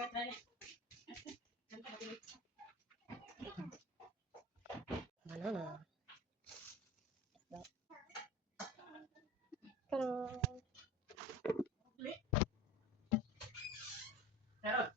Banana. Hello.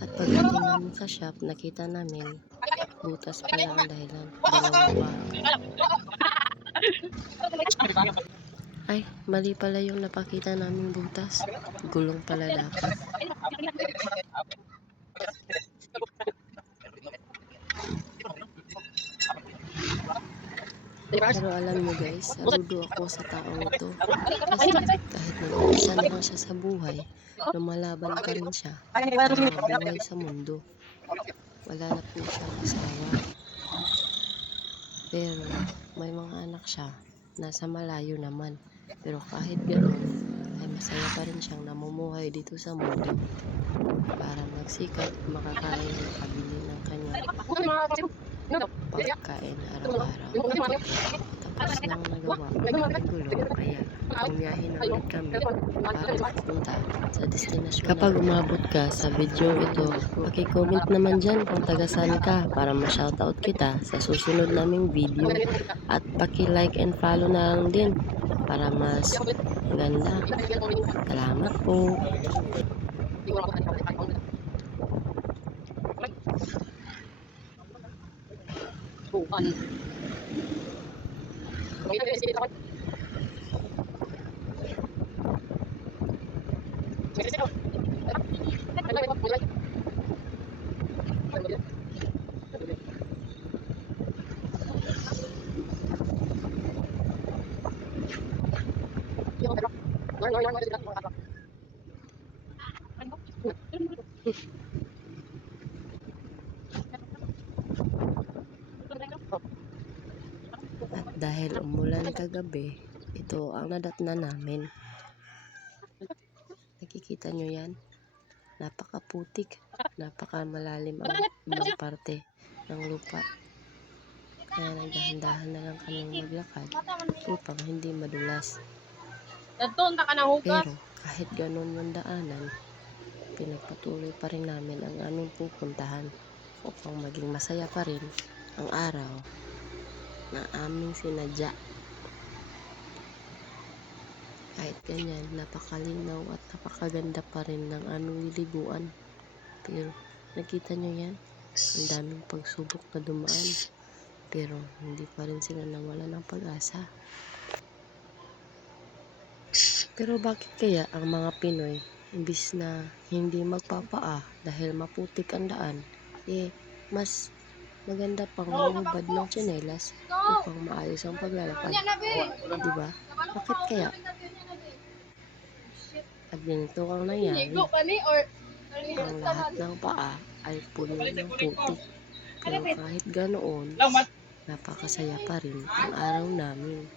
At pagdating namin sa shop, nakita namin butas pala ang dahilan. Dalawang parang. Ay, mali pala yung napakita naming butas. Gulong pala dapat. Pero alam nyo guys, saludo ako sa taong ito. Kasi kahit nag-umpisa na lang siya sa buhay, lumalaban pa rin siya para mabuhay sa mundo. Wala na po siyang asawa. Pero may mga anak siya, nasa malayo naman. Pero kahit ganoon, ay masaya pa rin siyang namumuhay dito sa mundo. Para magsikap, makakain at makabili ng kanyang pagkain araw-araw. Tapos lang nagawa ang gulo, kaya bumiyahin ulit kami para makapunta sa destinasyon. Kapag umabot ka sa video ito, paki-comment naman dyan kung taga saan ka para ma-shoutout kita sa susunod naming video. At paki-like and follow na lang din para mas ganda. Salamat po. At dahil umulan kagabi, ito ang nadatnan namin. Nakikita nyo yan? Napakaputik, napakamalalim ang ibang parte ng lupa. Kaya nagdahan-dahan na lang kaming maglakad upang hindi madulas. Pero kahit ganun yung daanan, pinagpatuloy pa rin namin ang aming pupuntahan upang maging masaya pa rin ang araw na aming sinadya. Kahit ganyan, napakalinaw at napakaganda pa rin ng aming liliguan. Pero nakita nyo yan? Ang daming pagsubok na dumaan. Pero hindi pa rin sila nawala ng pag-asa. Pero bakit kaya ang mga Pinoy, imbis na hindi magpapaa dahil maputik ang daan, mas maganda pang mahubad ng tsinelas upang maayos ang paglalakad? Diba? Bakit kaya? At ganito ang nangyari. Ang lahat ng paa ay puno ng putik. Pero kahit ganoon, napakasaya pa rin ang araw namin.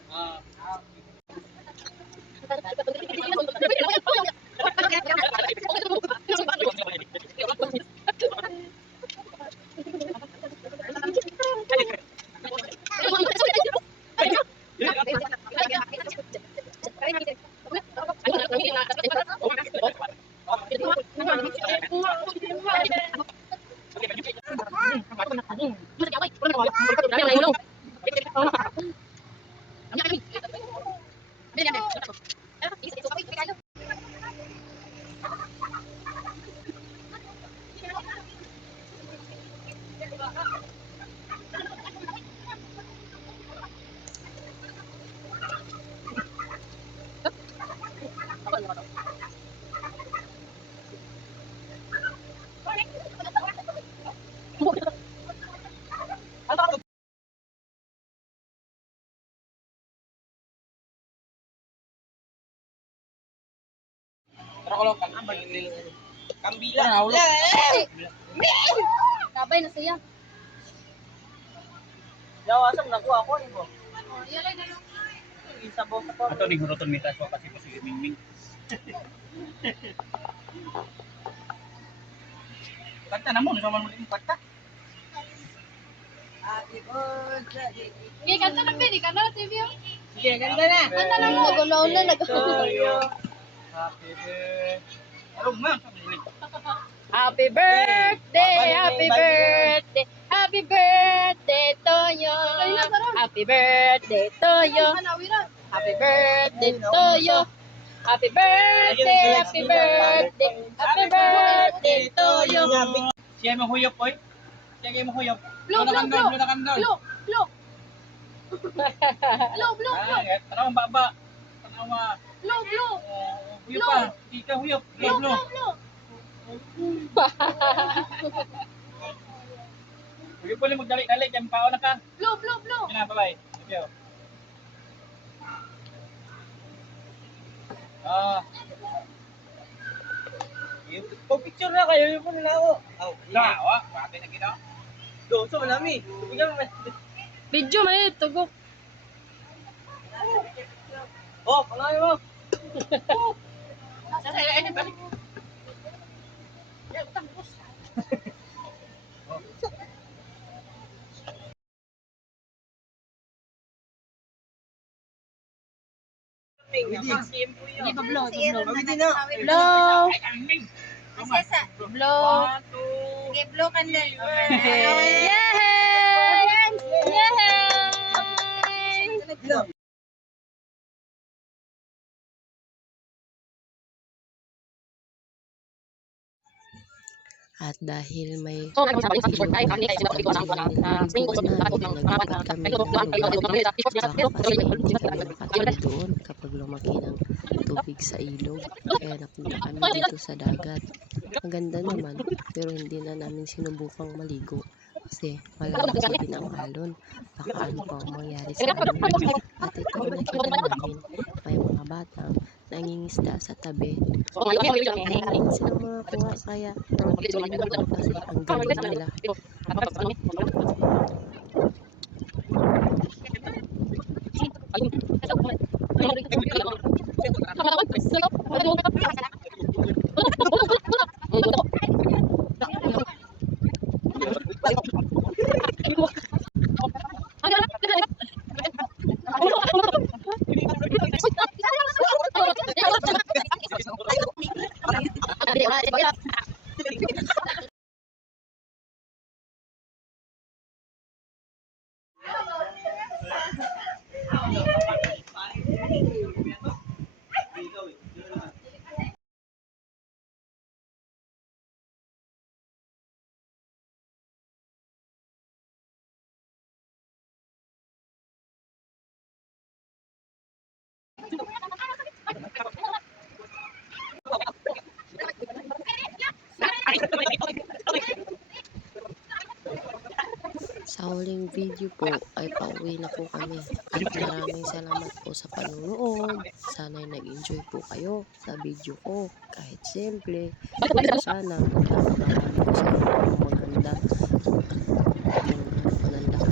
Kambila. Kabay na siya. Yawa asam nakuha ako ni ko. Isabaw sa ko. Ato ni huruton mita ko kasi po si Mingming. Kanta na mo, naman mo din kanta. Sige, kanta na pwede. Kanta na TV. Sige, ganda na. Kanta na mo. Gunaon na Toyo. Happy birthday. Arong man sa bilik. Happy birthday, happy birthday, happy birthday to you. Happy birthday to you. Happy birthday to you. Happy birthday, happy birthday, happy birthday to you. Siya mo huyop oy. Siya mo huyop. Blue, blue, blue. Blue na kandol. Blue, blue. Blue, blue, blue. Tanaw baba. Tanaw Blue, blue. huyop pa. Di ka huyop. Blue, Blue. blue, blue. Huyop pala magdali-dali kay pao na ka. Blue, blue, blue. Kina bye. Thank you. Pag picture na kayo, yung po nila ako. Dawa, bakit na kita? Doon sa malami. Bigyan mo. Video man ito, tugok. Oh, pangay mo. Hindi pa blow, blow. Hindi na. Blow, Ay, Mingming. blow. 1, 2. Okay, blow candle. Yay! Yay! At dahil may So, nag-usap sa keyboard tayo, kami tayo sinabi ko sa mga doon kapag lumaki ng tubig sa ilog. Kaya napunta kami dito sa dagat. Maganda naman, pero hindi na namin sinubukang maligo kasi malaki din ang alon. Baka ano pa ang mangyari sa amin. At ito ang nakita namin, may mga batang nangingisda sa tabi. Ayun silang mga kuha kaya kasi ang galing nila. Sa huling video po ay pauwi na po kami. At maraming salamat po sa panunood. Sana'y nag-enjoy po kayo sa video ko. Kahit simple, sana marami po sa inyo maganda. Yung panandaan.